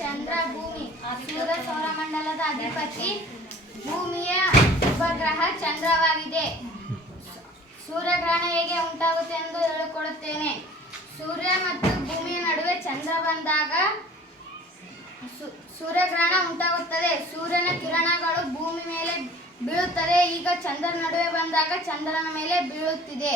ಚಂದ್ರ ಭೂಮಿ ಸೂರ್ಯ ಸೌರಮಂಡಲದ ಅಧಿಪತಿ. ಭೂಮಿಯ ಉಪಗ್ರಹ ಚಂದ್ರವಾಗಿದೆ. ಸೂರ್ಯಗ್ರಹಣ ಹೇಗೆ ಉಂಟಾಗುತ್ತೆ ಎಂದು ಹೇಳಿಕೊಡುತ್ತೇನೆ. ಸೂರ್ಯ ಮತ್ತು ಭೂಮಿಯ ನಡುವೆ ಚಂದ್ರ ಬಂದಾಗ ಸೂರ್ಯಗ್ರಹಣ ಉಂಟಾಗುತ್ತದೆ. ಸೂರ್ಯನ ಕಿರಣಗಳು ಭೂಮಿ ಮೇಲೆ ಬೀಳುತ್ತದೆ. ಈಗ ಚಂದ್ರನ ನಡುವೆ ಬಂದಾಗ ಚಂದ್ರನ ಮೇಲೆ ಬೀಳುತ್ತಿದೆ.